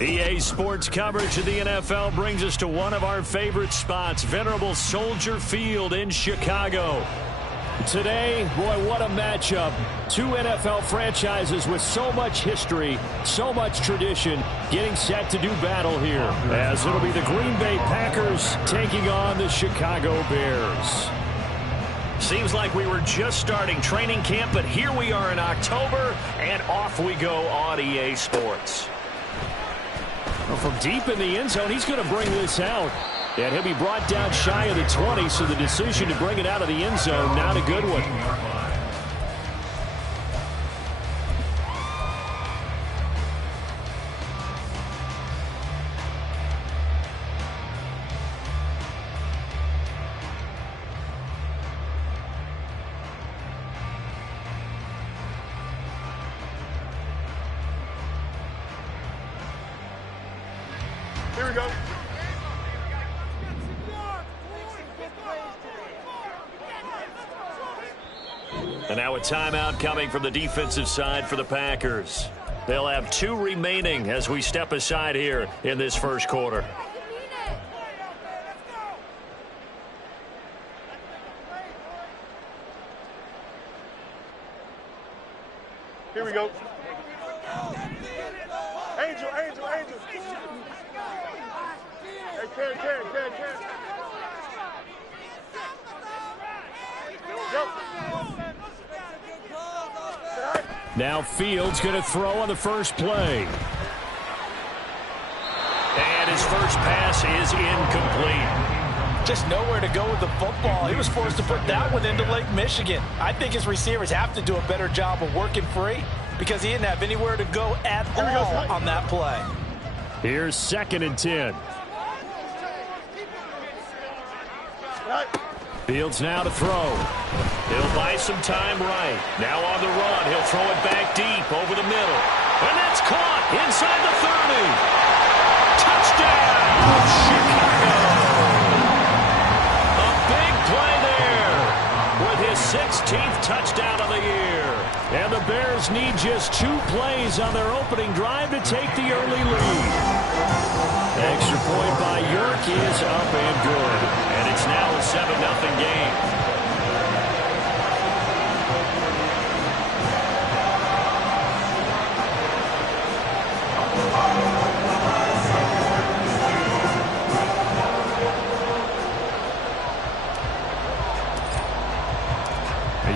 EA Sports coverage of the NFL brings us to one of our favorite spots, venerable Soldier Field in Chicago. Today, boy, what a matchup. Two NFL franchises with so much history, so much tradition, getting set to do battle here, as it'll be the Green Bay Packers taking on the Chicago Bears. Seems like we were just starting training camp, but here we are in October, and off we go on EA Sports. Well, from deep in the end zone, he's going to bring this out. And he'll be brought down shy of the 20, so the decision to bring it out of the end zone, not a good one. Here we go. And now a timeout coming from the defensive side for the Packers. They'll have 2 remaining as we step aside here in this first quarter. Here we go. Angel. Hey, Karen. Yep. Now Fields going to throw on the first play. And his first pass is incomplete. Just nowhere to go with the football. He was forced to put that one into Lake Michigan. I think his receivers have to do a better job of working free because he didn't have anywhere to go at all on that play. Here's 2nd and 10. Fields now to throw. He'll buy some time right. Now on the run. He'll throw it back deep over the middle. And that's caught inside the 30. Touchdown, Chicago. A big play there with his 16th touchdown of the year. And the Bears need just 2 plays on their opening drive to take the early lead. Extra point by York is up and good. And it's now a 7-0 game.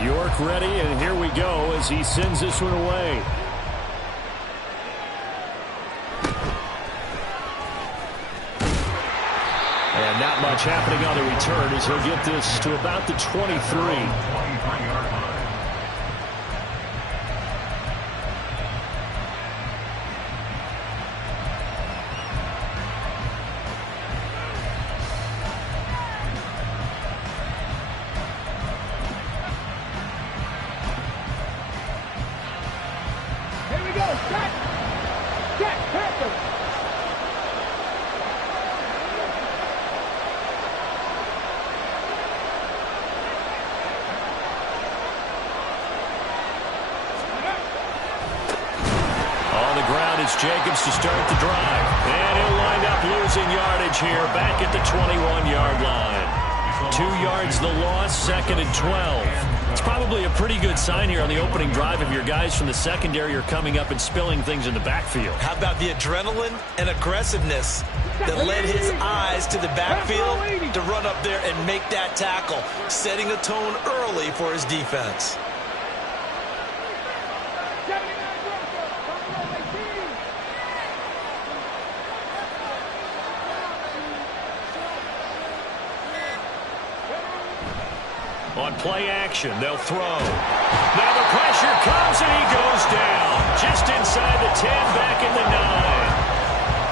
York ready, and here we go as he sends this one away. And not much happening on the return as he'll get this to about the 23. Jacobs to start the drive. And he'll wind up losing yardage here back at the 21-yard line. 2 yards the loss, 2nd and 12. It's probably a pretty good sign here on the opening drive if your guys from the secondary are coming up and spilling things in the backfield. How about the adrenaline and aggressiveness that led his eyes to the backfield to run up there and make that tackle, setting a tone early for his defense. On play action, they'll throw. Now the pressure comes and he goes down. Just inside the 10, back in the 9.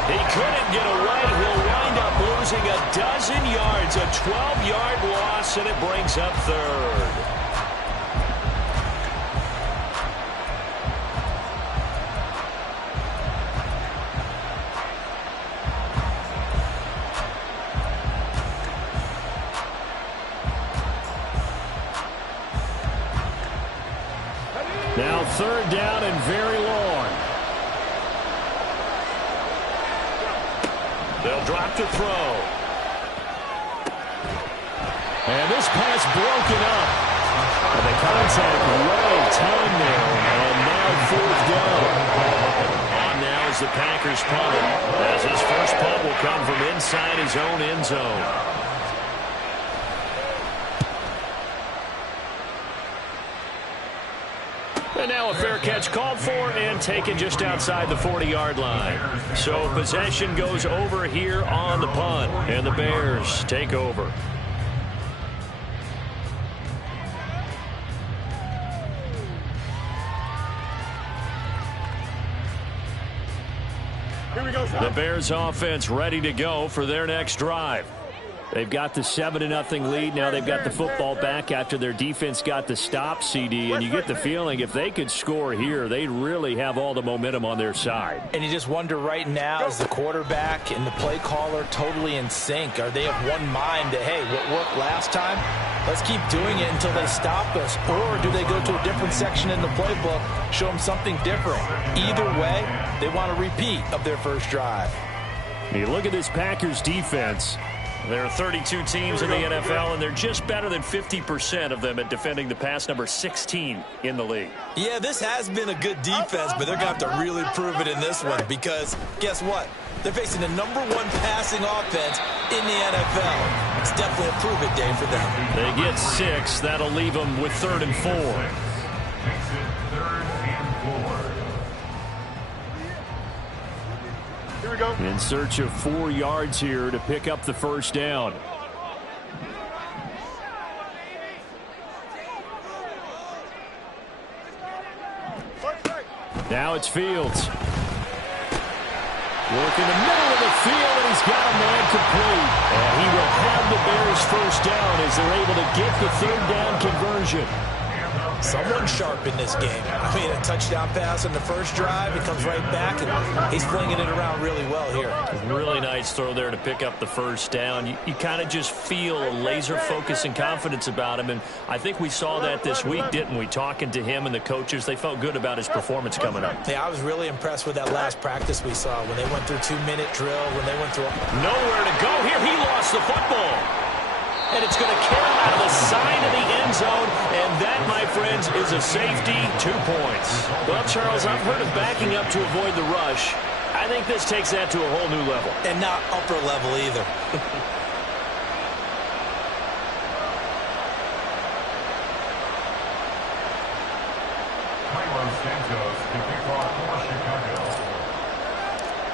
He couldn't get away. He'll wind up losing a dozen yards, a 12-yard loss, and it brings up 3rd. Now 3rd down and very long. They'll drop to throw. And this pass broken up. And the contact right time there. And now fourth down. On now is the Packers punter, as his first punt will come from inside his own end zone. And now a fair catch called for and taken just outside the 40-yard line. So possession goes over here on the punt, and the Bears take over. Here we go, son. The Bears offense ready to go for their next drive. They've got the 7-0 lead. Now they've got the football back after their defense got the stop, CD. And you get the feeling if they could score here, they'd really have all the momentum on their side. And you just wonder right now, is the quarterback and the play caller totally in sync? Are they of one mind that, hey, what worked last time, let's keep doing it until they stop us? Or do they go to a different section in the playbook, show them something different? Either way, they want a repeat of their first drive. You look at this Packers defense. There are 32 teams in the NFL, and they're just better than 50% of them at defending the pass, number 16 in the league. Yeah, this has been a good defense, but they're going to have to really prove it in this one because, guess what? They're facing the #1 passing offense in the NFL. It's definitely a prove-it day for them. They get 6. That'll leave them with 3rd and 4. Here we go. In search of 4 yards here to pick up the first down. Now it's Fields. Work in the middle of the field, and he's got a man complete. And he will have the Bears first down as they're able to get the 3rd down conversion. Someone sharp in this game. I mean, a touchdown pass on the first drive. He comes right back, and he's flinging it around really well here. Really nice throw there to pick up the first down. You kind of just feel a laser focus and confidence about him, and I think we saw that this week, didn't we? Talking to him and the coaches, they felt good about his performance coming up. Yeah, I was really impressed with that last practice we saw when they went through 2-minute drill, when they went through... Nowhere to go here. He lost the football. And it's going to carry out of the side of the end zone. And that, my friends, is a safety, 2 points. Well, Charles, I've heard of backing up to avoid the rush. I think this takes that to a whole new level. And not upper level either.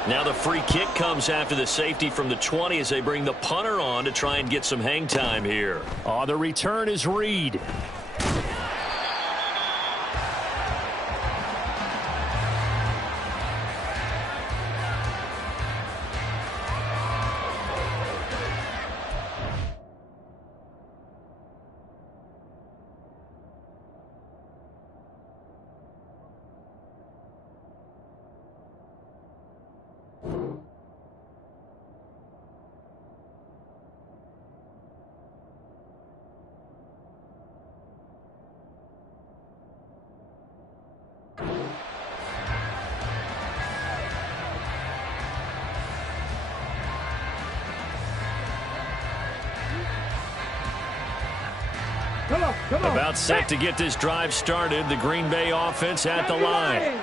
Now the free kick comes after the safety from the 20 as they bring the punter on to try and get some hang time here. Oh, the return is Reed. About set to get this drive started. The Green Bay offense at the line.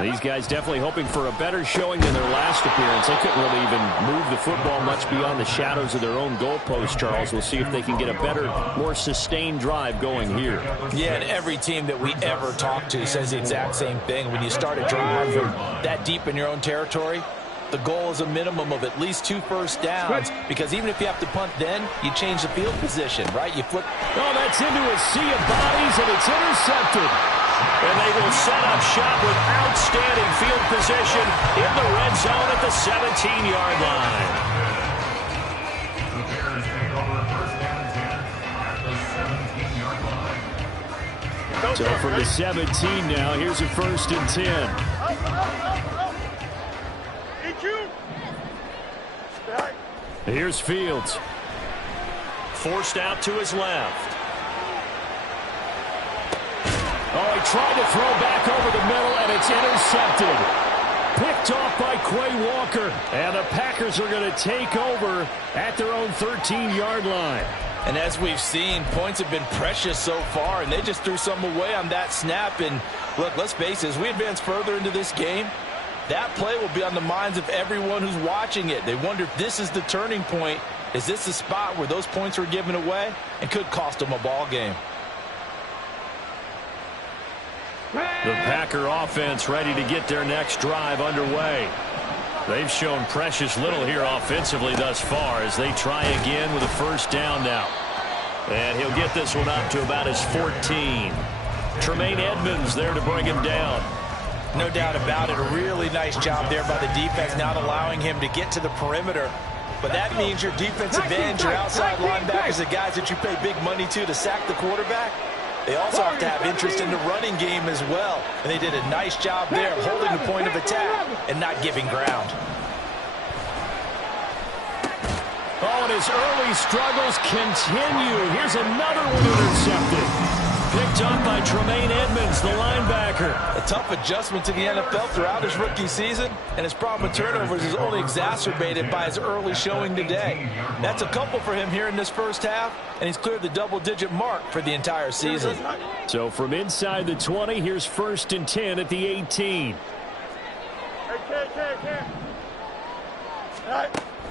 These guys definitely hoping for a better showing than their last appearance. They couldn't really even move the football much beyond the shadows of their own goalpost, Charles. We'll see if they can get a better, more sustained drive going here. Yeah, and every team that we ever talk to says the exact same thing. When you start a drive from that deep in your own territory, the goal is a minimum of at least 2 first downs, because even if you have to punt then, you change the field position, right? You flip. Oh, that's into a sea of bodies, and it's intercepted. And they will set up shop with outstanding field position in the red zone at the 17-yard line. The Bears take over first down and 10 at the 17-yard line. So from the 17 now, here's a 1st and 10. Here's Fields. Forced out to his left. Oh, he tried to throw back over the middle, and it's intercepted. Picked off by Quay Walker. And the Packers are going to take over at their own 13-yard line. And as we've seen, points have been precious so far, and they just threw some away on that snap. And look, let's face it, as we advance further into this game, that play will be on the minds of everyone who's watching it. They wonder if this is the turning point. Is this the spot where those points were given away and could cost them a ball game? The Packer offense ready to get their next drive underway. They've shown precious little here offensively thus far as they try again with a first down now. And he'll get this one up to about his 14. Tremaine Edmonds there to bring him down. No doubt about it. A really nice job there by the defense, not allowing him to get to the perimeter. But that means your defensive ends, your outside linebackers, the guys that you pay big money to sack the quarterback, they also have to have interest in the running game as well. And they did a nice job there of holding the point of attack and not giving ground. Oh, and his early struggles continue. Here's another one intercepted. Picked up by Tremaine Edmonds, the linebacker. A tough adjustment to the NFL throughout his rookie season, and his problem with turnovers is only exacerbated by his early showing today. That's a couple for him here in this first half, and he's cleared the double-digit mark for the entire season. So from inside the 20, here's 1st and 10 at the 18.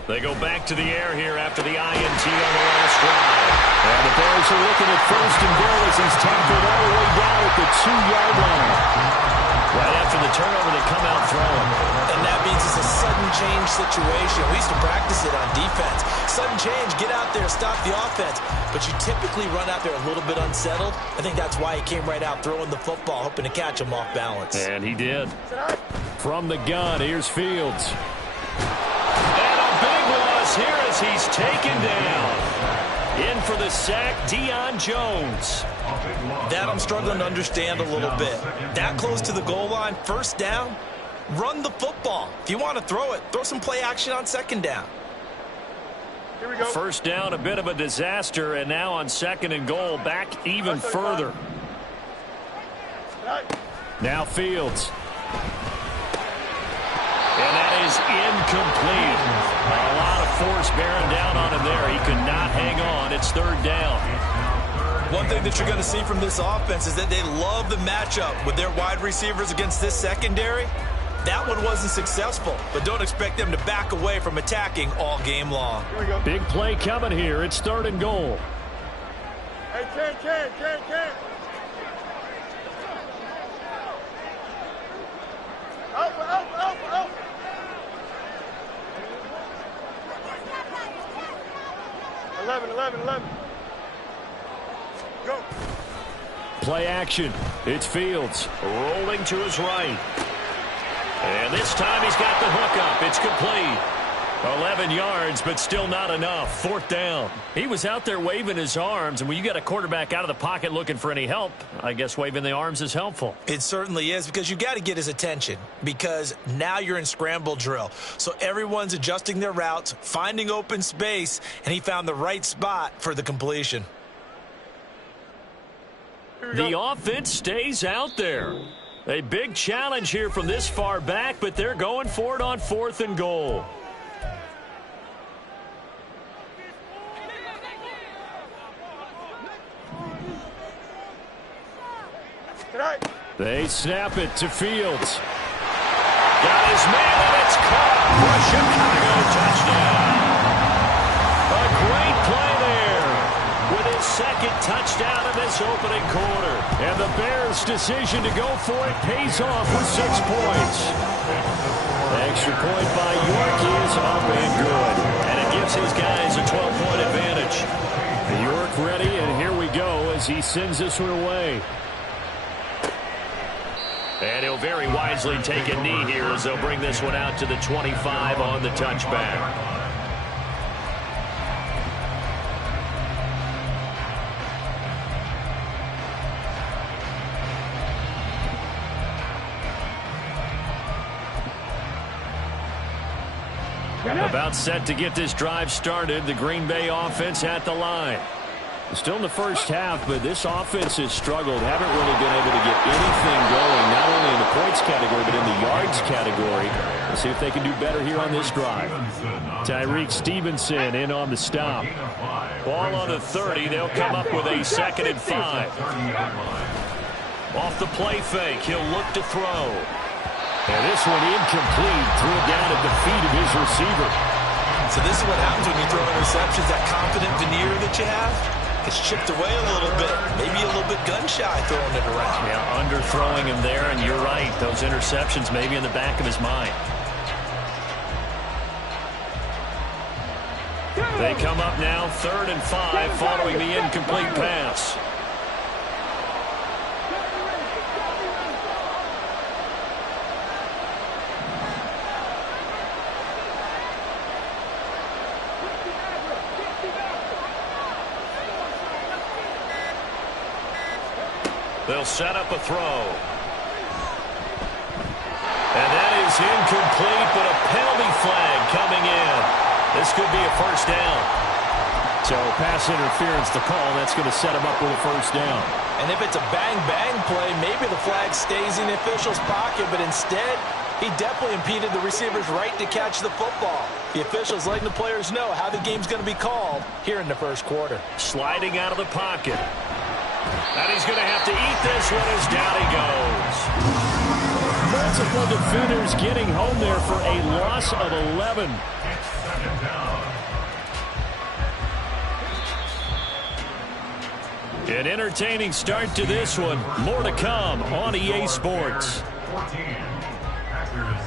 They go back to the air here after the INT on the last drive. And the Bears are looking at 1st and goal as he's tackled all the way down at the 2-yard line. Right after the turnover, they come out throwing. And that means it's a sudden change situation. We used to practice it on defense. Sudden change, get out there, stop the offense. But you typically run out there a little bit unsettled. I think that's why he came right out throwing the football, hoping to catch him off balance. And he did. From the gun, here's Fields. Here as he's taken down. In for the sack, Deion Jones. That I'm struggling to understand a little bit. That close to the goal line, first down, run the football. If you want to throw it, throw some play action on 2nd down. Here we go. First down, a bit of a disaster, and now on 2nd and goal, back even further. Now Fields. And that is incomplete. A lot of force bearing down on him there. He could not hang on. It's 3rd down. One thing that you're going to see from this offense is that they love the matchup with their wide receivers against this secondary. That one wasn't successful, but don't expect them to back away from attacking all game long. Here we go. Big play coming here. It's 3rd and goal. Hey, Ken. Out. 11. Go. Play action. It's Fields rolling to his right. And this time he's got the hook up. It's complete. 11 yards, but still not enough. 4th down. He was out there waving his arms, and when you got a quarterback out of the pocket looking for any help, I guess waving the arms is helpful. It certainly is, because you got to get his attention, because now you're in scramble drill. So everyone's adjusting their routes, finding open space, and he found the right spot for the completion. The offense stays out there. A big challenge here from this far back, but they're going for it on 4th and goal. They snap it to Fields. Got his man, and it's caught for a Chicago touchdown. A great play there with his 2nd touchdown in this opening quarter. And the Bears' decision to go for it pays off with 6 points. Extra point by York is up and good. And it gives his guys a 12-point advantage. York ready, and here we go as he sends this one away. And he'll very wisely take a knee here as they'll bring this one out to the 25 on the touchback. About set to get this drive started. The Green Bay offense at the line. Still in the first half, but this offense has struggled. Haven't really been able to get anything going, not only in the point points category, but in the yards category. We'll see if they can do better here on this drive. Tyreek Stevenson in on the stop. Ball on the 30. They'll come up with a 2nd and 5. Off the play fake, he'll look to throw. And this one incomplete. Threw it down at the feet of his receiver. So this is what happens when you throw interceptions. That confident veneer that you have gets chipped away a little bit. Maybe a little bit gun-shy throwing it around. Yeah, underthrowing him there, and you're right. Those interceptions maybe in the back of his mind. They come up now 3rd and 5 following the incomplete pass. They'll set up a throw. And that is incomplete, but a penalty flag coming in. This could be a 1st down. So pass interference the call. That's going to set him up with a 1st down. And if it's a bang-bang play, maybe the flag stays in the official's pocket, but instead, he definitely impeded the receiver's right to catch the football. The official's letting the players know how the game's going to be called here in the 1st quarter. Sliding out of the pocket. And he's going to have to eat this one as down he goes. Multiple defenders getting home there for a loss of 11. An entertaining start to this one. More to come on EA Sports. 14. Packers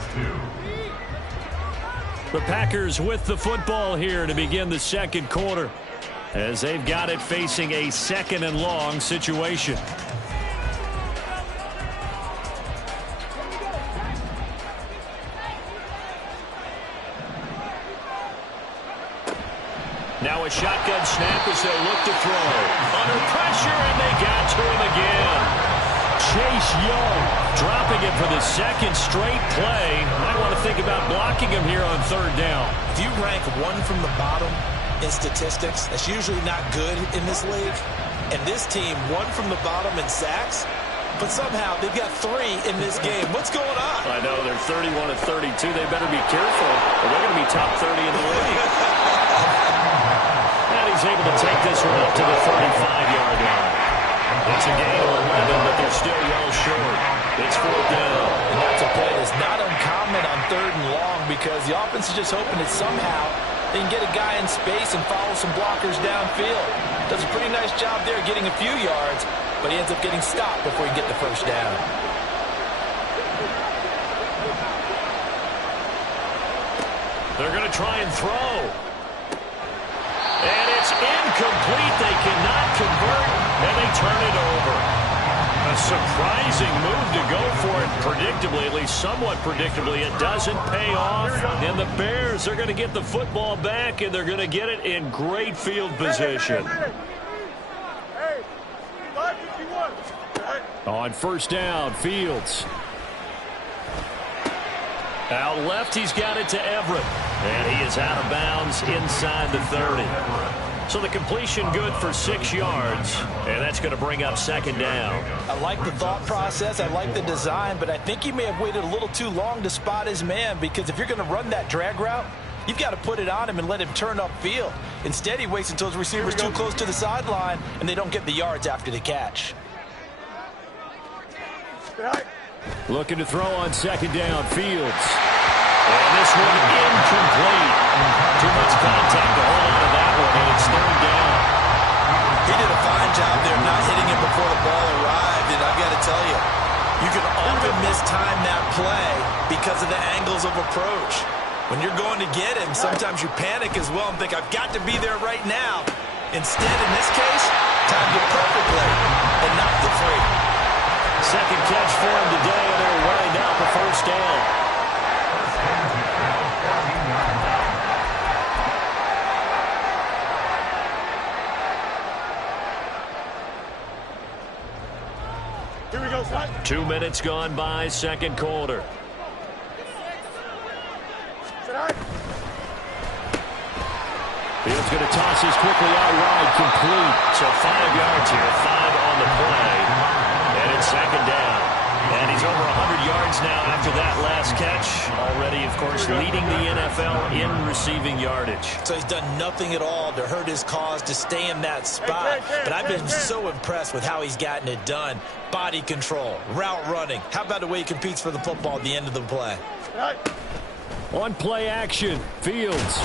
2. The Packers with the football here to begin the 2nd quarter, as they've got it facing a 2nd and long situation. Now a shotgun snap as they'll look to throw. Under pressure, and they got to him again. Chase Young dropping it for the 2nd straight play. Might want to think about blocking him here on 3rd down. If you rank one from the bottom in statistics, that's usually not good in this league. And this team, one from the bottom in sacks, but somehow they've got 3 in this game. What's going on? I know, they're 31 of 32. They better be careful, or they're going to be top 30 in the league. And he's able to take this one up to the 35-yard line. It's a gain of 11, but they're still well short. It's 4th down. And that's a play that's not uncommon on 3rd and long, because the offense is just hoping that somehow they can get a guy in space and follow some blockers downfield. Does a pretty nice job there getting a few yards, but he ends up getting stopped before he can get the 1st down. They're going to try and throw. And it's incomplete. They cannot convert, and they turn it over. A surprising move to go for it predictably, at least somewhat predictably. It doesn't pay off, and the Bears are going to get the football back, and they're going to get it in great field position. Hey, 551. On 1st down, Fields. Out left, he's got it to Everett. And he is out of bounds inside the 30. So the completion good for 6 yards. And that's going to bring up 2nd down. I like the thought process. I like the design. But I think he may have waited a little too long to spot his man. Because if you're going to run that drag route, you've got to put it on him and let him turn upfield. Instead, he waits until his receiver's too close to the sideline, and they don't get the yards after the catch. Looking to throw on 2nd down, Fields. And this one incomplete. Too much contact to hold on to that one, and it's 3rd down. He did a fine job there not hitting him before the ball arrived, and I've got to tell you, you can often mistime that play because of the angles of approach. When you're going to get him, sometimes you panic as well and think, I've got to be there right now. Instead, in this case, timed it perfectly and knocked it free. 2nd catch for him today, and they'll wind up a 1st down. Here we go, son. 2 minutes gone by, 2nd quarter. Fields going to toss this quickly out wide, complete. So 5 yards here, 5 on the play. And it's 2nd down. And he's over 100 yards already, of course, leading the NFL in receiving yardage. So he's done nothing at all to hurt his cause to stay in that spot. But I've been so impressed with how he's gotten it done. Body control, route running. How about the way he competes for the football at the end of the play? On play action, Fields.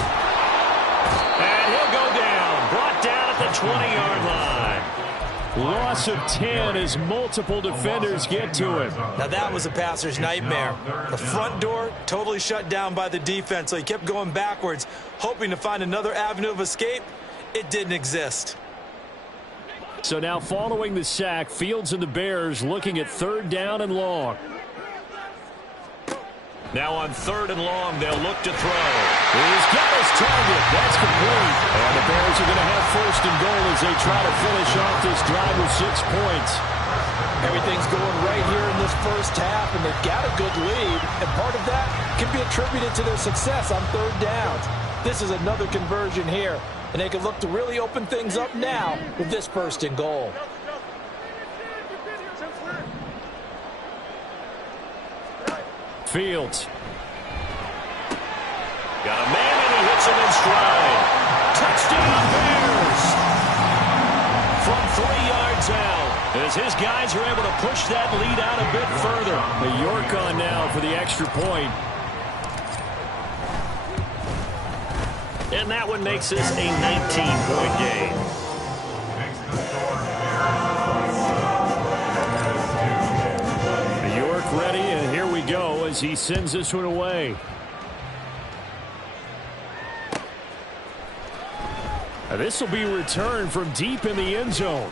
And he'll go down. Brought down at the 20-yard line. Loss of 10 as multiple defenders get to him. Now that was a passer's nightmare. The front door totally shut down by the defense, so he kept going backwards, hoping to find another avenue of escape. It didn't exist. So now following the sack, Fields and the Bears looking at 3rd down and long. Now on 3rd and long, they'll look to throw. He's got his target. That's complete. And the Bears are going to have 1st and goal as they try to finish off this drive with 6 points. Everything's going right here in this first half, and they've got a good lead. And part of that can be attributed to their success on 3rd downs. This is another conversion here, and they can look to really open things up now with this 1st and goal. Fields. Got a man and he hits him in stride. Touchdown Bears! From 3 yards out, as his guys are able to push that lead out a bit further. The York on now for the extra point. And that one makes this a 19-point game. Ready, and here we go as he sends this one away. This will be returned from deep in the end zone.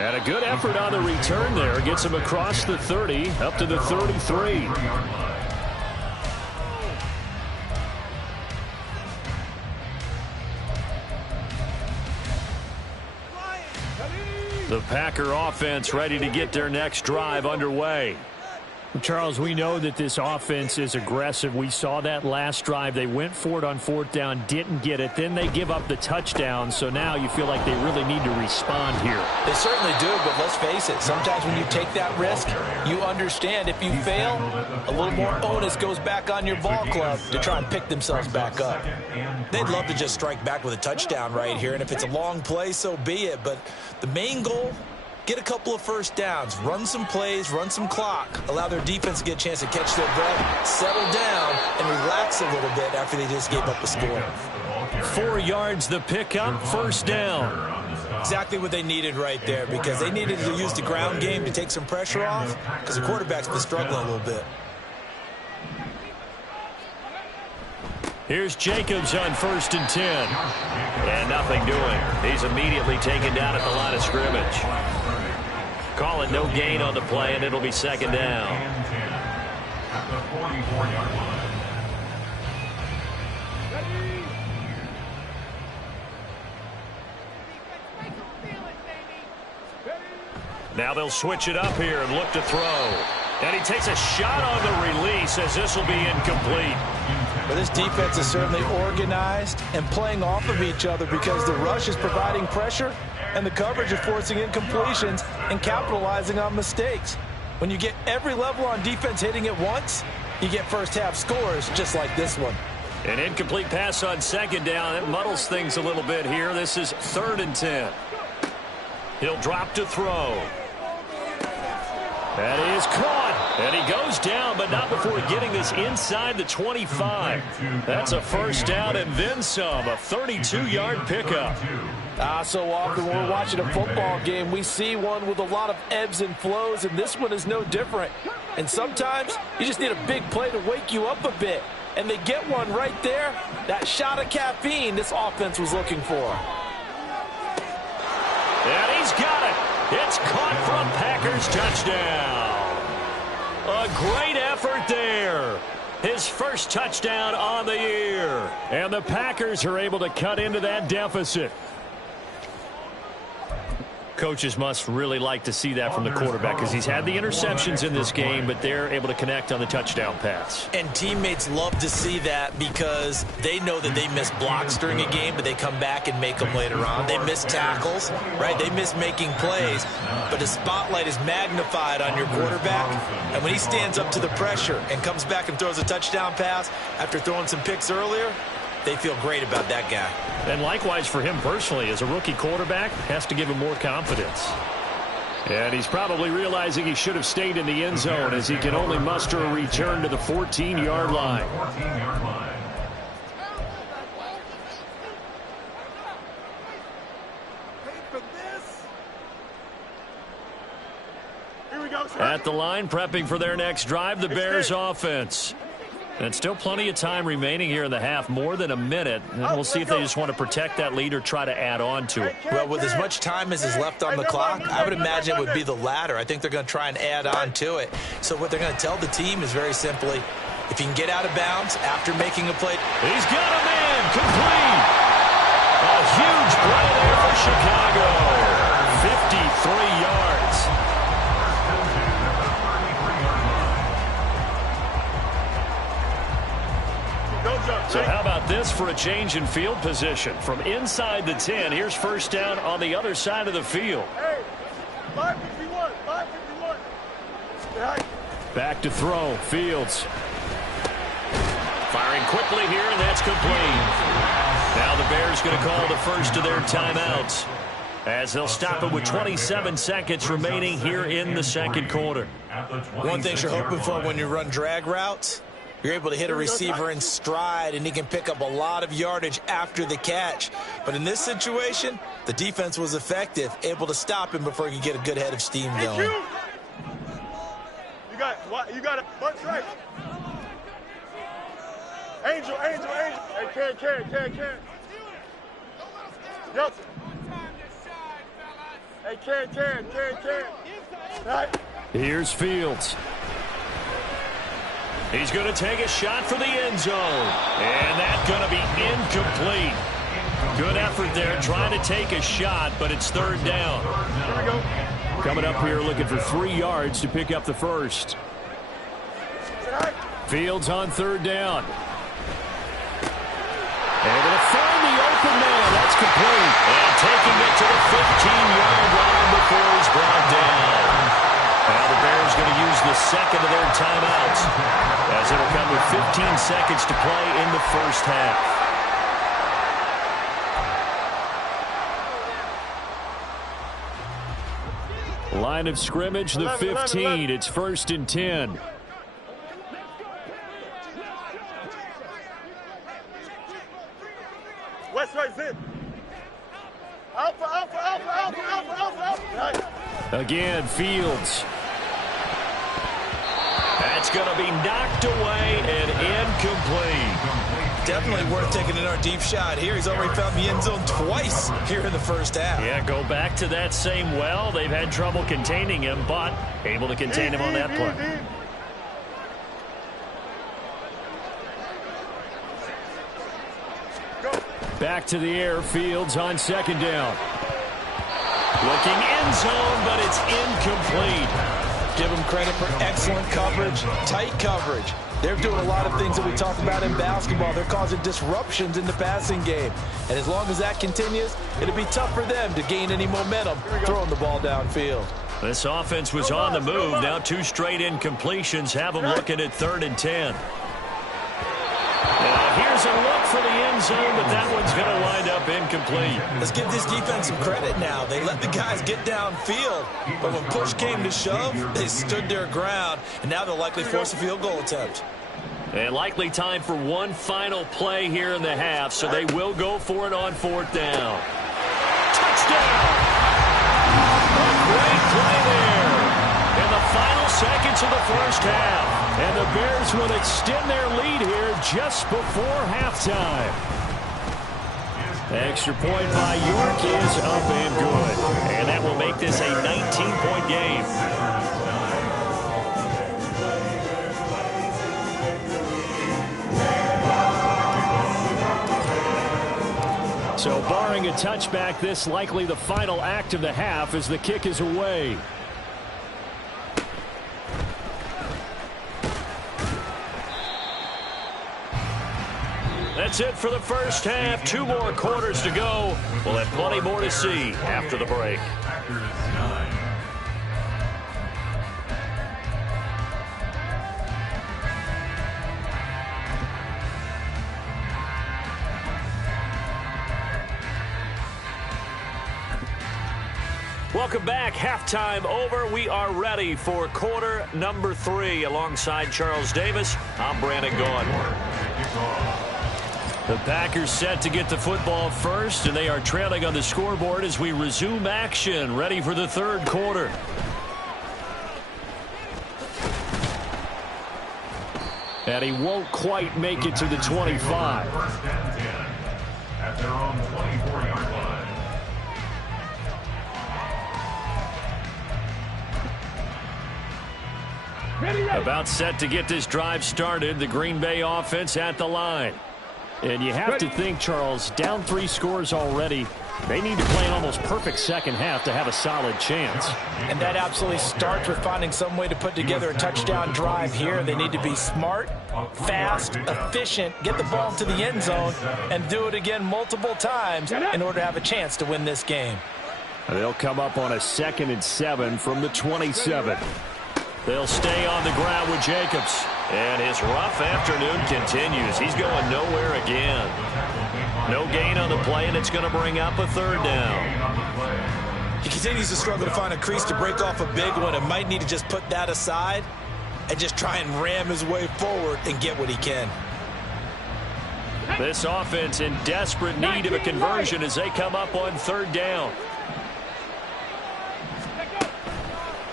And a good effort on the return there. Gets him across the 30, up to the 33. The Packer offense ready to get their next drive underway. Charles, we know that this offense is aggressive. We saw that last drive. They went for it on 4th down, didn't get it. Then they give up the touchdown. So now you feel like they really need to respond here. They certainly do, but let's face it. Sometimes when you take that risk, you understand if you fail, a little more onus goes back on your ball club to try and pick themselves back up. They'd love to just strike back with a touchdown right here, and if it's a long play, so be it. But the main goal, get a couple of 1st downs, run some plays, run some clock, allow their defense to get a chance to catch their breath, settle down, and relax a little bit after they just gave up a score. 4 yards the pickup, 1st down. Exactly what they needed right there, because they needed to use the ground game to take some pressure off, because the quarterback's been struggling a little bit. Here's Jacobs on 1st and 10. And nothing doing. He's immediately taken down at the line of scrimmage. Call it no gain on the play, and it'll be 2nd down. At the 44-yard line. Now they'll switch it up here and look to throw. And he takes a shot on the release as this will be incomplete. But this defense is certainly organized and playing off of each other because the rush is providing pressure and the coverage is forcing incompletions and capitalizing on mistakes. When you get every level on defense hitting at once, you get first half scores just like this one. An incomplete pass on 2nd down. It muddles things a little bit here. This is 3rd and 10. He'll drop to throw. That is caught. And he goes down, but not before getting this inside the 25. That's a 1st down and then some. A 32-yard pickup. So often when we're watching a football game, we see one with a lot of ebbs and flows, and this one is no different. And sometimes you just need a big play to wake you up a bit. And they get one right there. That shot of caffeine this offense was looking for. And he's got it. It's caught from Packers touchdown. A great effort there. His first touchdown on the year. And the Packers are able to cut into that deficit. Coaches must really like to see that from the quarterback because he's had the interceptions in this game, but they're able to connect on the touchdown pass. And teammates love to see that because they know that they miss blocks during a game, but they come back and make them later on. They miss tackles, right? They miss making plays, but the spotlight is magnified on your quarterback, and when he stands up to the pressure and comes back and throws a touchdown pass after throwing some picks earlier, they feel great about that guy. And likewise for him personally, as a rookie quarterback, has to give him more confidence. And he's probably realizing he should have stayed in the end zone as he can only muster a return to the 14-yard line. 14-yard line. Here we go, sir. At the line, prepping for their next drive, the Bears offense. And still plenty of time remaining here in the half, more than a minute. And we'll see if they just want to protect that lead or try to add on to it. Well, with as much time as is left on the clock, I would imagine it would be the latter. I think they're going to try and add on to it. So what they're going to tell the team is very simply, if you can get out of bounds after making a play. He's got a man, complete. A huge play there for Chicago. 53 yards. So how about this for a change in field position? From inside the 10, here's first down on the other side of the field. Hey, 551, 551. Back to throw, Fields. Firing quickly here, and that's complete. Now the Bears going to call the first of their timeouts as they'll stop it with 27 seconds remaining here in the second quarter. One thing you're hoping for when you run drag routes, you're able to hit a receiver in stride, and he can pick up a lot of yardage after the catch. But in this situation, the defense was effective, able to stop him before he could get a good head of steam going. You got it. Bunch right. Angel. Hey, can. Yep. Hey, can. Right. Here's Fields. He's going to take a shot for the end zone. And that's going to be incomplete. Good effort there trying to take a shot, but it's third down. Here we go. Coming up here looking for 3 yards to pick up the first. Fields on third down. Able to find the open man. That's complete. And taking it to the 15-yard line before he's brought down. Now the Bears going to use the second of their timeouts as it'll come with 15 seconds to play in the first half. Line of scrimmage, the 15. It's first and 10. West right zip. Alpha. Again, Fields. That's going to be knocked away and incomplete. Definitely worth taking another deep shot here. He's already found the end zone twice here in the first half. Yeah, go back to that same well. They've had trouble containing him, but able to contain him on that play. Back to the air, Fields on second down. Looking end zone, but it's incomplete. Give them credit for excellent coverage, tight coverage. They're doing a lot of things that we talk about in basketball. They're causing disruptions in the passing game. And as long as that continues, it'll be tough for them to gain any momentum throwing the ball downfield. This offense was on the move. Now 2 straight incompletions have them looking at 3rd and 10. Now here's a look for the end zone, but that one's going to wind up incomplete. Let's give this defense some credit now. They let the guys get downfield, but when push came to shove, they stood their ground, and now they'll likely force a field goal attempt. And likely time for one final play here in the half, so they will go for it on 4th down. Touchdown! A great play there in the final seconds of the first half. And the Bears will extend their lead here just before halftime. Extra point by York is up and good. And that will make this a 19-point game. So barring a touchback, this likely the final act of the half as the kick is away. That's it for the first half. 2 more quarters to go. We'll have plenty more to see after the break. Welcome back. Halftime over. We are ready for quarter number 3. Alongside Charles Davis, I'm Brandon Gaudin. The Packers set to get the football first, and they are trailing on the scoreboard as we resume action, ready for the third quarter. And he won't quite make it to the 25. First and 10 at their own 24-yard line. About set to get this drive started, the Green Bay offense at the line. And you have to think, Charles, down 3 scores already. They need to play an almost perfect second half to have a solid chance. And that absolutely starts with finding some way to put together a touchdown drive here. They need to be smart, fast, efficient, get the ball into the end zone, and do it again multiple times in order to have a chance to win this game. They'll come up on a 2nd and 7 from the 27. They'll stay on the ground with Jacobs. And his rough afternoon continues. He's going nowhere again. No gain on the play, and it's going to bring up a 3rd down. He continues to struggle to find a crease to break off a big one and might need to just put that aside and just try and ram his way forward and get what he can. This offense in desperate need of a conversion as they come up on 3rd down.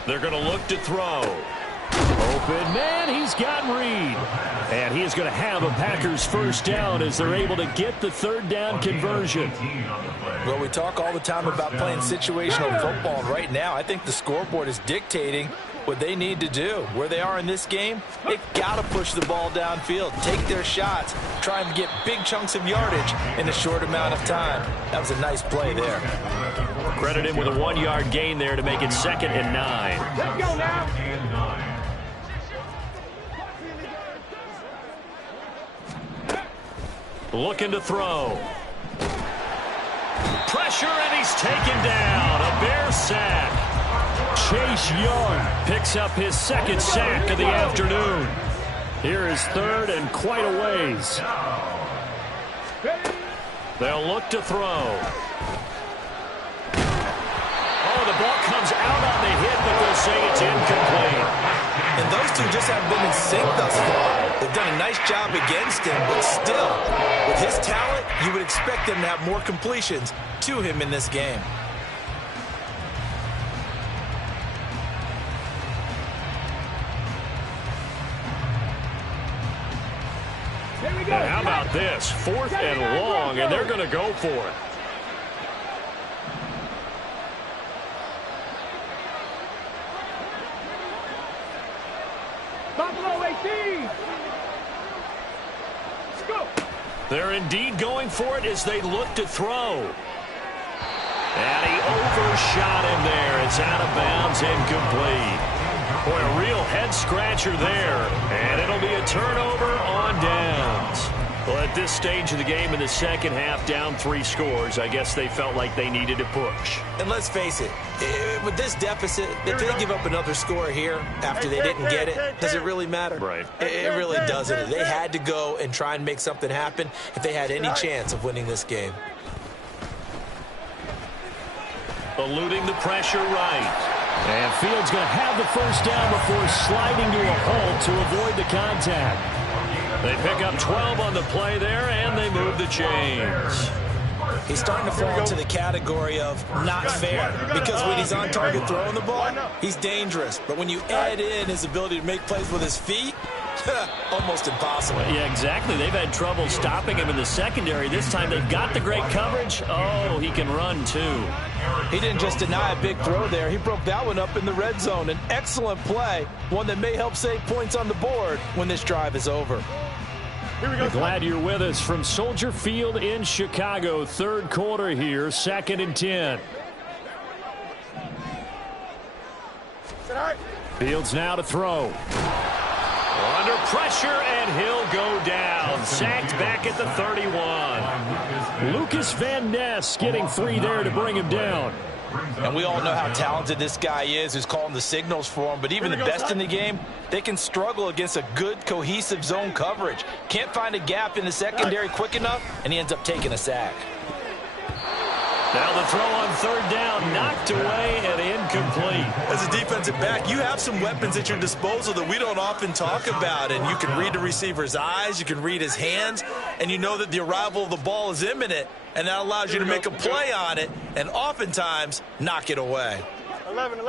They're going to look to throw. Open man, he's got Reed. And he is going to have a Packers first down as they're able to get the 3rd down conversion. Well, we talk all the time about playing situational football. Right now, I think the scoreboard is dictating what they need to do. Where they are in this game, they've got to push the ball downfield, take their shots, try and get big chunks of yardage in a short amount of time. That was a nice play there. Credit him with a 1-yard gain there to make it 2nd and 9. Let's go now. Looking to throw. Pressure, and he's taken down. A Bear sack. Chase Young picks up his 2nd sack of the afternoon. Here is 3rd and quite a ways. They'll look to throw. Oh, the ball comes out on the hit, but they'll say it's incomplete. And those two just haven't been in sync thus far. They've done a nice job against him, but still, with his talent, you would expect them to have more completions to him in this game. And how about this? 4th and long, and they're going to go for it. Buffalo 18. Let's go. They're indeed going for it as they look to throw. And he overshot him there. It's out of bounds, incomplete. Boy, a real head-scratcher there. And it'll be a turnover on downs. Well, at this stage of the game in the second half, down 3 scores, I guess they felt like they needed to push. And let's face it, with this deficit, if they give up another score here after they didn't get it, does it really matter? Right. It really doesn't. They had to go and try and make something happen if they had any chance of winning this game. Eluding the pressure right. And Fields going to have the first down before sliding to a halt to avoid the contact. They pick up 12 on the play there, and they move the chains. He's starting to fall into the category of not fair, because when he's on target throwing the ball, he's dangerous. But when you add in his ability to make plays with his feet, almost impossible. Yeah, exactly. They've had trouble stopping him in the secondary. This time they've got the great coverage. Oh, he can run, too. He didn't just deny a big throw there. He broke that one up in the red zone. An excellent play, one that may help save points on the board when this drive is over. Here we go. Glad you're with us from Soldier Field in Chicago. Third quarter here, 2nd and 10. Fields now to throw. Under pressure, and he'll go down. Sacked back at the 31. Lucas Van Ness getting 3 there to bring him down. And we all know how talented this guy is who's calling the signals for him. But even the best in the game, they can struggle against a good, cohesive zone coverage. Can't find a gap in the secondary quick enough, and he ends up taking a sack. Now the throw on 3rd down, knocked away and incomplete. As a defensive back, you have some weapons at your disposal that we don't often talk about. And you can read the receiver's eyes, you can read his hands, and you know that the arrival of the ball is imminent. And that allows you to make a play on it and oftentimes knock it away. 11.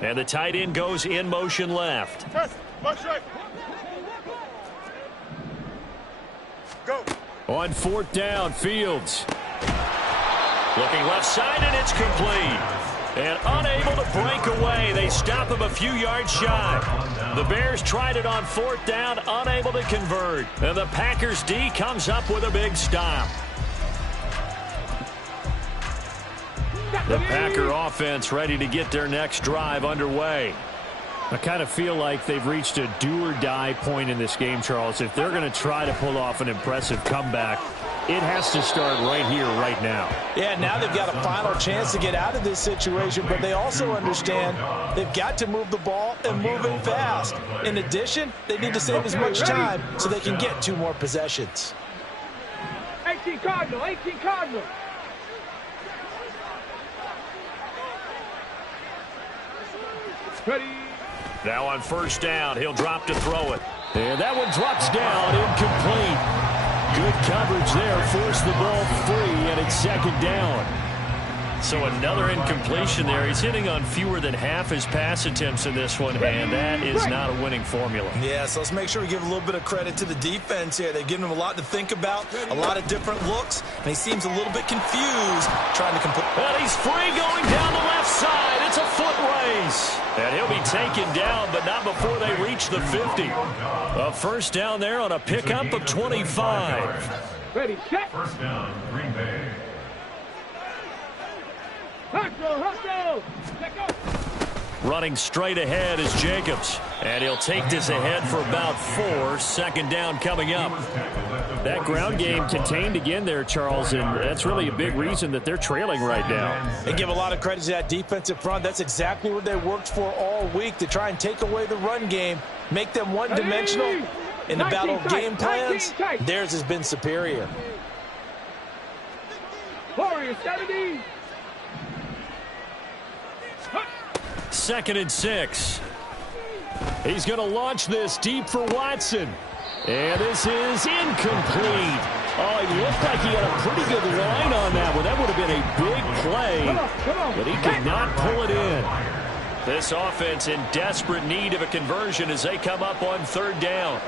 And the tight end goes in motion left. Test. March right. Go. On 4th down, Fields. Looking left side, and it's complete. And unable to break away. They stop him a few yards shy. The Bears tried it on 4th down, unable to convert. And the Packers D comes up with a big stop. The Packer offense ready to get their next drive underway. I kind of feel like they've reached a do-or-die point in this game, Charles. If they're going to try to pull off an impressive comeback, it has to start right here, right now. Yeah, now they've got a final chance to get out of this situation, but they also understand they've got to move the ball and move it fast. In addition, they need to save as much time so they can get 2 more possessions. 18 Cardinal. Ready. Now on 1st down, he'll drop to throw it. And that one drops down, incomplete. Good coverage there, forced the ball free, and it's 2nd down. So another incompletion there. He's hitting on fewer than half his pass attempts in this one, and that is not a winning formula. Yeah, so let's make sure we give a little bit of credit to the defense here. They've given him a lot to think about, a lot of different looks, and he seems a little bit confused trying to complete. And he's free going down the left side. It's a foot race. And he'll be taken down, but not before they reach the 50. A 1st down there on a pickup of 25. Ready, set. 1st down, Green Bay. Hustle. Let go. Running straight ahead is Jacobs. And he'll take this ahead for about 4. 2nd down coming up. That ground game contained again there, Charles, and that's really a big reason that they're trailing right now. They give a lot of credit to that defensive front. That's exactly what they worked for all week, to try and take away the run game, make them one-dimensional. In the battle of game plans, theirs has been superior. Warrior 70. 2nd and 6. He's going to launch this deep for Watson. And this is incomplete. Oh, he looked like he had a pretty good line on that one. That would have been a big play, but he could not pull it in. This offense in desperate need of a conversion as they come up on 3rd down.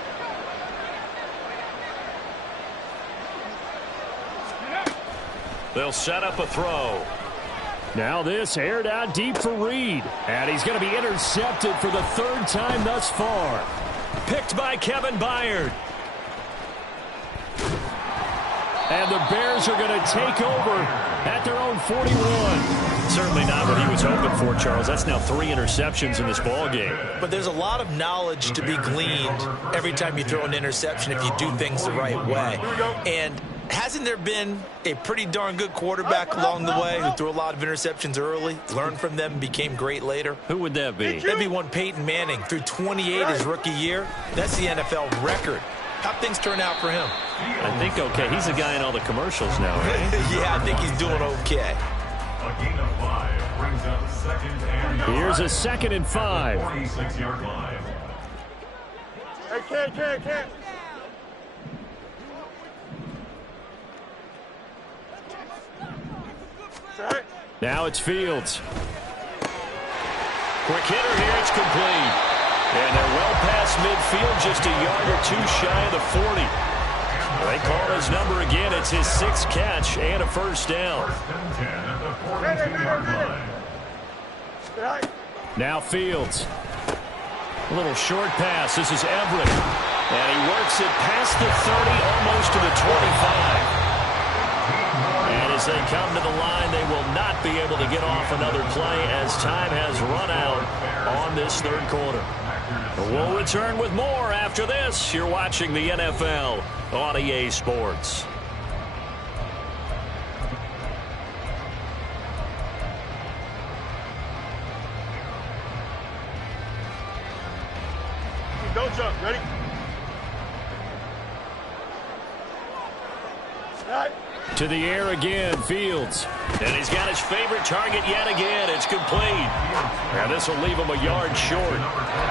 They'll set up a throw. Now this aired out deep for Reed. And he's going to be intercepted for the 3rd time thus far. Picked by Kevin Byard. And the Bears are going to take over at their own 41. Certainly not what he was hoping for, Charles. That's now 3 interceptions in this ball game. But there's a lot of knowledge to be gleaned every time you throw an interception if you do things the right way. And hasn't there been a pretty darn good quarterback along the way who threw a lot of interceptions early, learned from them, became great later? Who would that be? That'd be one Peyton Manning. Threw 28 his rookie year. That's the NFL record. How'd things turn out for him? I think okay. He's the guy in all the commercials now, right? Yeah, I think he's doing okay. A gain of 5 brings up 2nd and 5. Here's a 2nd and 5. 46-yard line. Hey, Ken. Now it's Fields. Quick hitter here. It's complete. And they're well past midfield, just a yard or 2 shy of the 40. They call his number again. It's his 6th catch and a 1st down. 1st and 10 at the 42-yard line. Now Fields. A little short pass. This is Everett. And he works it past the 30, almost to the 25. And as they come to the line, they will not be able to get off another play as time has run out on this third quarter. We'll return with more after this. You're watching the NFL on EA Sports. Don't jump. Ready? Right. To the air again, Fields. And he's got his favorite target yet again. It's complete. Now this will leave him a yard short.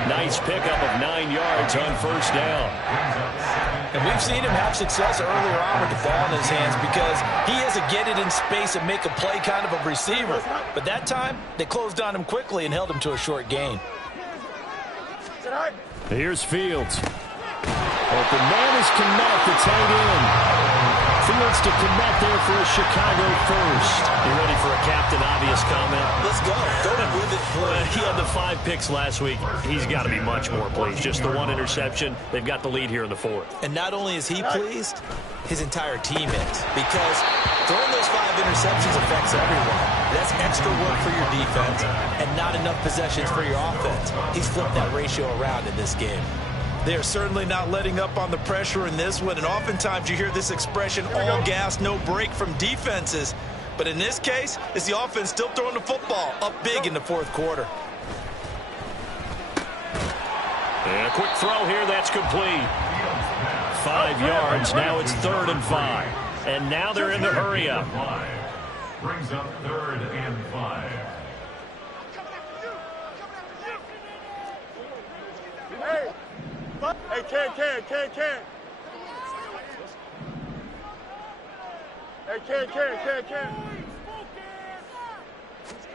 Nice pickup of 9 yards on first down. And we've seen him have success earlier on with the ball in his hands because he is a get it in space and make a play kind of a receiver. But that time, they closed on him quickly and held him to a short gain. Here's Fields. Open man is Kmet, the tight end. Fields to Kmet there for a Chicago first. You ready for a Captain Obvious comment? Let's go. Go with it. He had the 5 picks last week. He's got to be much more pleased. Just the 1 interception. They've got the lead here in the 4th. And not only is he pleased, his entire team is. Because throwing those 5 interceptions affects everyone. That's extra work for your defense and not enough possessions for your offense. He's flipped that ratio around in this game. They're certainly not letting up on the pressure in this one, and oftentimes you hear this expression, all gas, no break from defenses. But in this case, it's the offense still throwing the football up big in the 4th quarter. And a quick throw here, that's complete. 5 yards, now it's 3rd and 5. And now they're in the hurry up. Brings up 3rd and 5. Hey, Ken. Hey, Ken.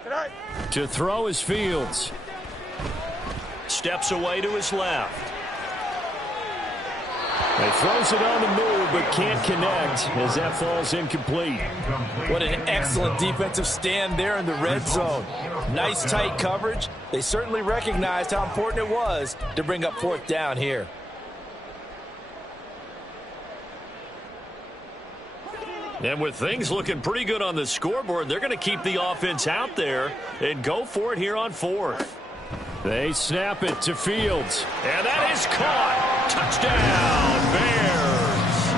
Tonight. To throw is Fields. Steps away to his left. He throws it on the move, but can't connect as that falls incomplete. What an excellent defensive stand there in the red zone. Nice tight coverage. They certainly recognized how important it was to bring up 4th down here. And with things looking pretty good on the scoreboard, they're going to keep the offense out there and go for it here on 4th. They snap it to Fields. And that is caught. Touchdown, Bears.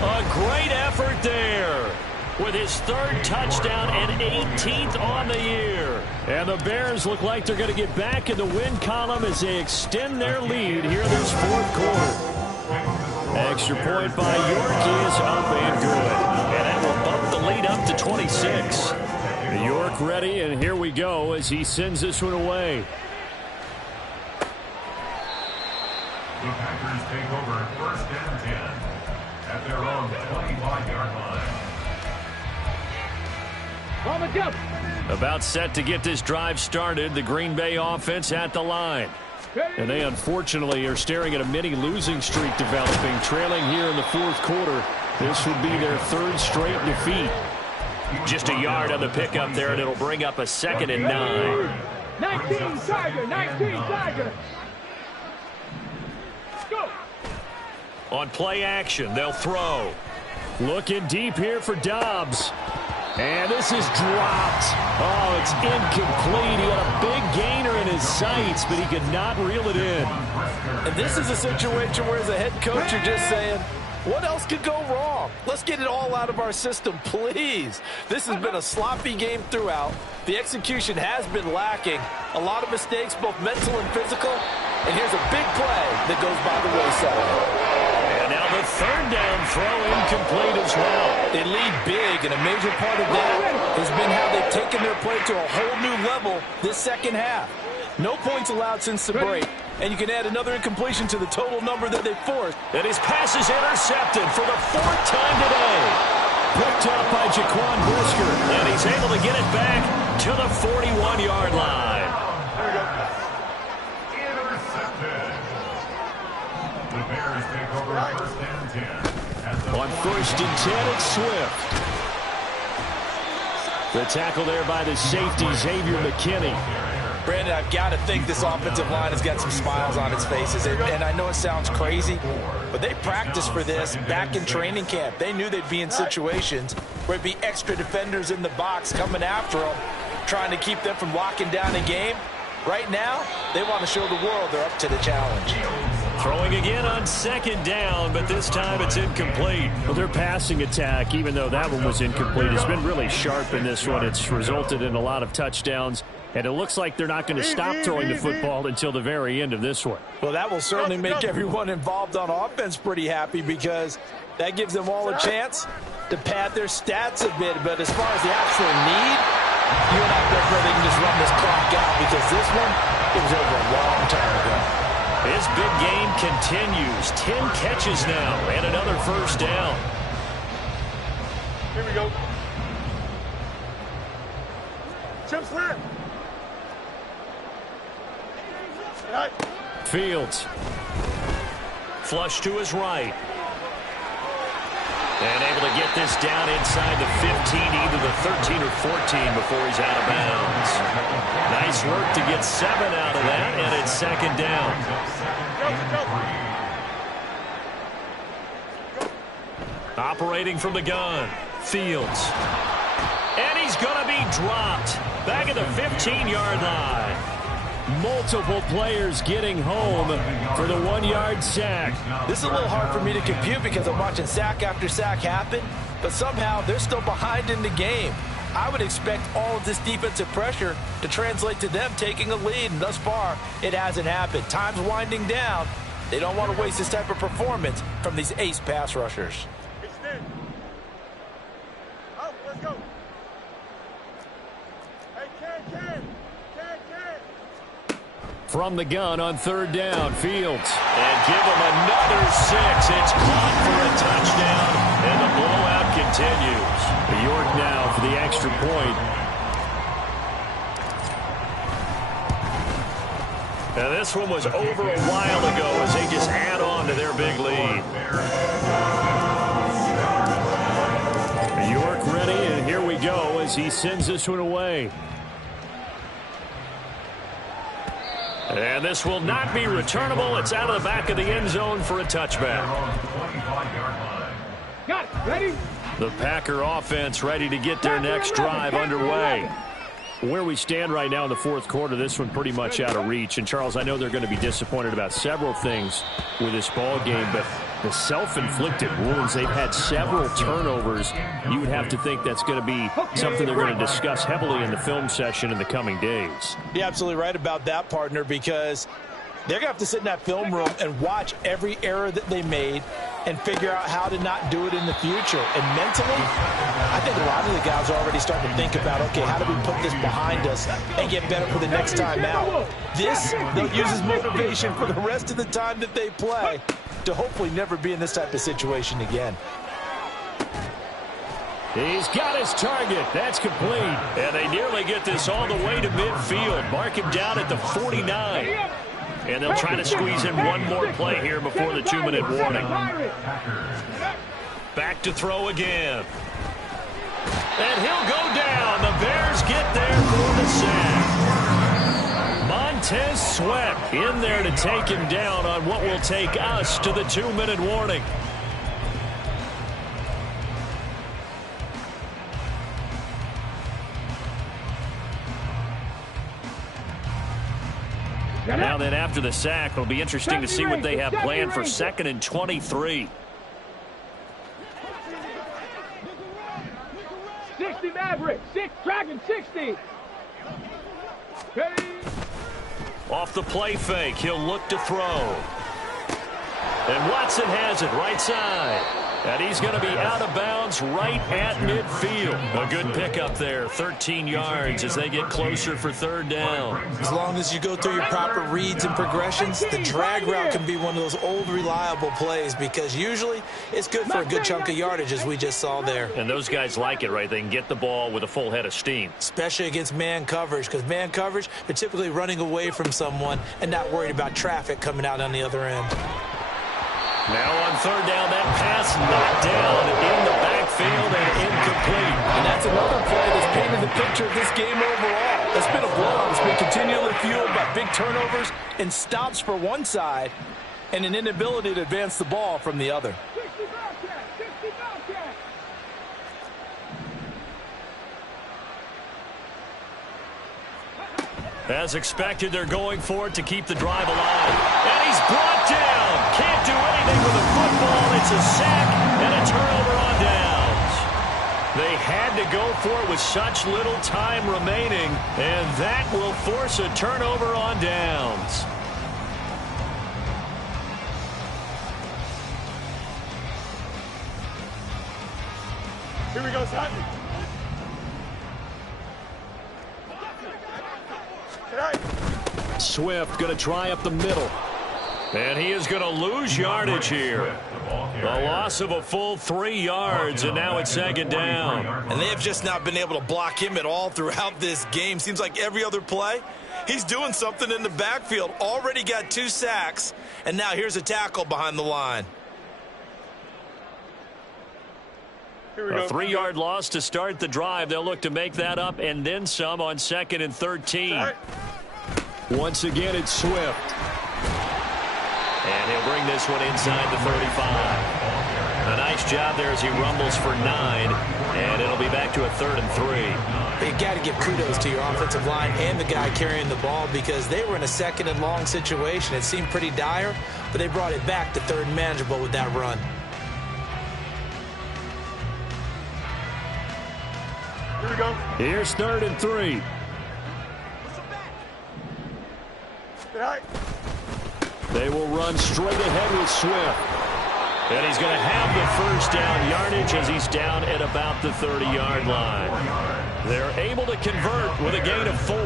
A great effort there with his 3rd touchdown and 18th on the year. And the Bears look like they're going to get back in the win column as they extend their lead here this 4th quarter. Extra point by York is up and good. And that will bump the lead up to 26. York ready, and here we go as he sends this one away. The Packers take over 1st and 10 at their own 25-yard line. On the jump. About set to get this drive started, the Green Bay offense at the line. And they unfortunately are staring at a mini losing streak developing, trailing here in the 4th quarter. This would be their 3rd straight defeat. Just a yard on the pickup there, and it'll bring up a 2nd and 9. 19 Tiger. Go. On play action, they'll throw. Looking deep here for Dobbs. And this is dropped. Oh, it's incomplete. He had a big gainer in his sights, but he could not reel it in. And this is a situation where as a head coach you're just saying, what else could go wrong? Let's get it all out of our system, please. This has been a sloppy game throughout. The execution has been lacking. A lot of mistakes, both mental and physical. And here's a big play that goes by the wayside. And now the 3rd down throw incomplete as well. They lead big, and a major part of that has been how they've taken their play to a whole new level this 2nd half. No points allowed since the break, and you can add another incompletion to the total number that they forced. And his pass is intercepted for the 4th time today. Picked up by Jaquan Brisker, and he's able to get it back to the 41-yard line. Intercepted. The Bears take over 1st and 10. On 1st and 10, it's Swift. The tackle there by the safety, Xavier McKinney. Brandon, I've got to think this offensive line has got some smiles on its faces. And I know it sounds crazy, but they practiced for this back in training camp. They knew they'd be in situations where it'd be extra defenders in the box coming after them, trying to keep them from locking down a game. Right now, they want to show the world they're up to the challenge. Throwing again on second down, but this time it's incomplete. Well, their passing attack, even though that one was incomplete, has been really sharp in this one. It's resulted in a lot of touchdowns, and it looks like they're not going to stop throwing the football until the very end of this one. Well, that will certainly make everyone involved on offense pretty happy, because that gives them all a chance to pad their stats a bit. But as far as the actual need, you and I both know they can just run this clock out, because this one, it was over a long time ago. His big game continues. 10 catches now and another first down. Here we go. Chip slam. Right. Fields. Flush to his right. And able to get this down inside the 15, either the 13 or 14 before he's out of bounds. Nice work to get 7 out of that, and it's second down. Operating from the gun, Fields. And he's going to be dropped. Back at the 15-yard line. Multiple players getting home for the 1-yard sack. This is a little hard for me to compute, because I'm watching sack after sack happen, but somehow they're still behind in the game. I would expect all of this defensive pressure to translate to them taking a lead, and thus far, it hasn't happened. Time's winding down. They don't want to waste this type of performance from these ace pass rushers. Extend. Out, let's go. Hey, Ken. From the gun on third down, Fields. And give him another 6. It's caught for a touchdown, and the blowout continues. York now for the extra point. Now this one was over a while ago as they just add on to their big lead. York ready, and here we go as he sends this one away. And this will not be returnable. It's out of the back of the end zone for a touchback. Got it. Ready? The Packer offense ready to get their next drive underway. Where we stand right now in the fourth quarter, this one pretty much out of reach. And, Charles, I know they're going to be disappointed about several things with this ball game, but the self-inflicted wounds, they've had several turnovers. You would have to think that's going to be something they're going to discuss heavily in the film session in the coming days. You're absolutely right about that, partner, because they're going to have to sit in that film room and watch every error that they made and figure out how to not do it in the future. And mentally, I think a lot of the guys are already starting to think about, okay, how do we put this behind us and get better for the next time out? This, they'll use as motivation for the rest of the time that they play to hopefully never be in this type of situation again. He's got his target. That's complete. And they nearly get this all the way to midfield. Mark him down at the 49. And they'll try to squeeze in one more play here before the 2-minute warning. Back to throw again. And he'll go down. The Bears get there for the sack. Montez Sweat in there to take him down on what will take us to the 2-minute warning. Now then, after the sack, it'll be interesting to see what they have planned for 2nd and 23. 60 Maverick. 6 Dragon 60. Ready? Off the play fake, he'll look to throw. And Watson has it right side. And he's going to be out of bounds right at midfield. A good pickup there, 13 yards as they get closer for third down. As long as you go through your proper reads and progressions, the drag route can be one of those old reliable plays, because usually it's good for a good chunk of yardage, as we just saw there. And those guys like it, right? They can get the ball with a full head of steam. Especially against man coverage, because man coverage, they're typically running away from someone and not worried about traffic coming out on the other end. Now on third down, that pass knocked down in the backfield and incomplete. And that's another play that's painted the picture of this game overall. It's been a blowout. It's been continually fueled by big turnovers and stops for one side and an inability to advance the ball from the other. 60 Bobcat, 60 Bobcat. As expected, they're going for it to keep the drive alive. And he's brought down. Can't do anything with the football. It's a sack and a turnover on downs. They had to go for it with such little time remaining, and that will force a turnover on downs. Here we go, son. Tonight. Swift going to try up the middle. And he is going to lose yardage here. A loss of a full 3 yards, and now it's second down. And they have just not been able to block him at all throughout this game. Seems like every other play, he's doing something in the backfield. Already got 2 sacks, and now here's a tackle behind the line. Here we A go. 3-yard loss to start the drive. They'll look to make that up and then some on 2nd and 13. Tonight. Once again, it's Swift. And he'll bring this one inside the 35. A nice job there as he rumbles for 9. And it'll be back to a 3rd and 3. You got to give kudos to your offensive line and the guy carrying the ball because they were in a 2nd and long situation. It seemed pretty dire, but they brought it back to 3rd and manageable with that run. Here we go. Here's 3rd and 3. Tonight. They will run straight ahead with Swift. And he's going to have the first down yardage as he's down at about the 30-yard line. They're able to convert with a gain of 4.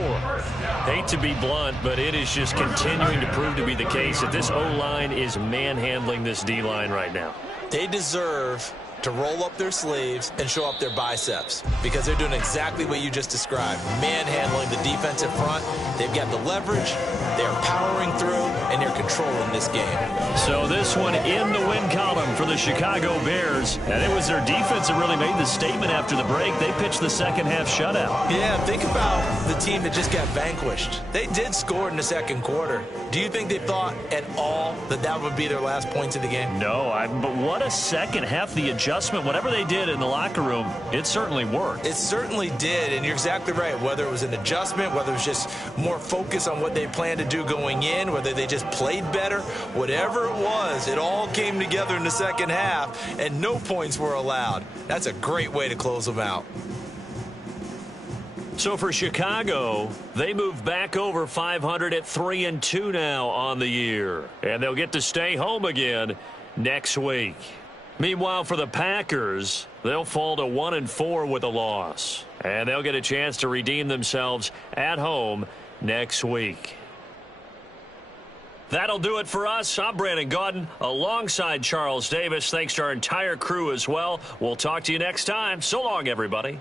Hate to be blunt, but it is just continuing to prove to be the case that this O-line is manhandling this D-line right now. They deserve to roll up their sleeves and show up their biceps because they're doing exactly what you just described, manhandling the defensive front. They've got the leverage, they're powering through, and they're controlling this game. So this one in the win column for the Chicago Bears, and it was their defense that really made the statement after the break. They pitched the second-half shutout. Yeah, think about the team that just got vanquished. They did score in the 2nd quarter. Do you think they thought at all that that would be their last points of the game? No, but what a second half. The adjustment, whatever they did in the locker room, it certainly worked. It certainly did, and you're exactly right. Whether it was an adjustment, whether it was just more focus on what they planned to do going in, whether they just played better, whatever it was, it all came together in the 2nd half, and no points were allowed. That's a great way to close them out. So for Chicago, they move back over 500 at 3-2 now on the year. And they'll get to stay home again next week. Meanwhile, for the Packers, they'll fall to 1-4 with a loss. And they'll get a chance to redeem themselves at home next week. That'll do it for us. I'm Brandon Gaudin alongside Charles Davis. Thanks to our entire crew as well. We'll talk to you next time. So long, everybody.